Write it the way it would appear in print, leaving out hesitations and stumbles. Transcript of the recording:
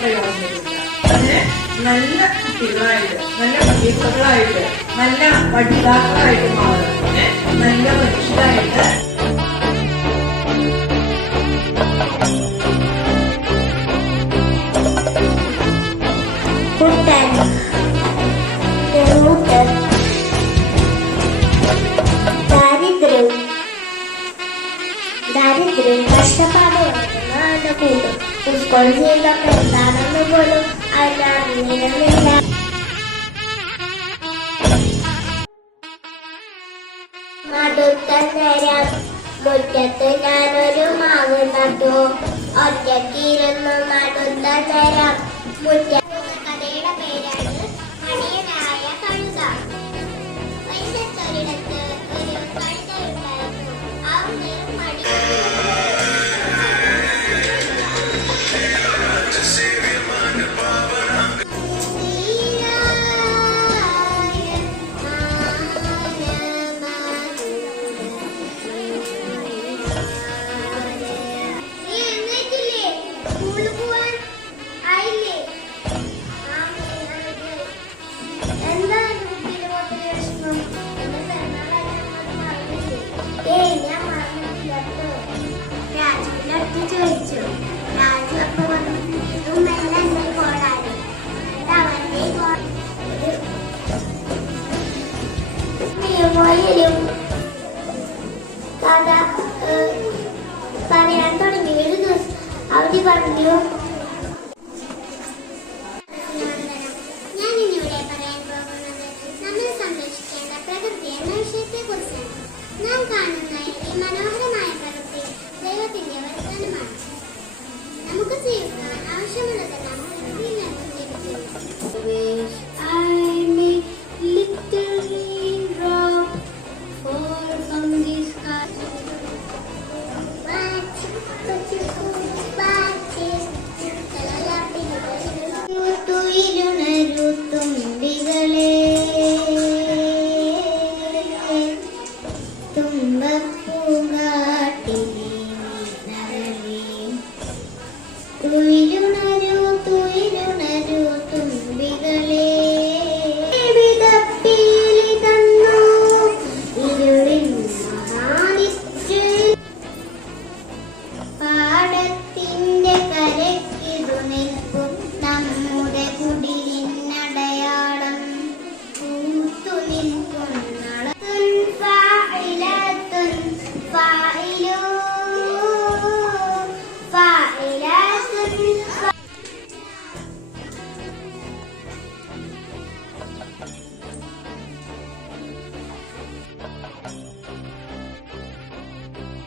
പ്രയോജനമില്ല. അതിന് നല്ല കുട്ടികളായിട്ട്, നല്ല മീസുകളായിട്ട്, നല്ല പഠിതാക്കളായിട്ട് മാറുക, നല്ല മനുഷ്യരായിട്ട് ദാരിദ്ര്യം കഷ്ടപ്പാട് അവന്റെ കൂട്ടും സ്കൂൾ ജീവിതമൊക്കെ എന്താണെന്ന് പോലും അവനറിഞ്ഞിരുന്നില്ല. നടുത്ത നേരം മുറ്റത്ത് ഞാനൊരു മാവ് നട്ടു. ഒറ്റക്കിരുന്നു നടുത്ത നേരം മുറ്റ. കഥയുടെ പേരാണ് മണിയനായ കഴുത. വൈകുന്നേരത്ത് ഒരു കഴുതയുണ്ടായിരുന്നു. അവന് മണി ചോദിച്ചു. രാജു അപ്പൊ കഥ പറയാൻ തുടങ്ങി. ഒരു ദിവസം അവധി പറഞ്ഞു. ഞാൻ ഇന്നിവിടെ പറയാൻ പോകുന്നത് നമ്മൾ സംരക്ഷിക്കേണ്ട പ്രകൃതി എന്ന വിഷയത്തെ കുറിച്ചാണ്. നാം കാണുന്ന ഈ മനോഹര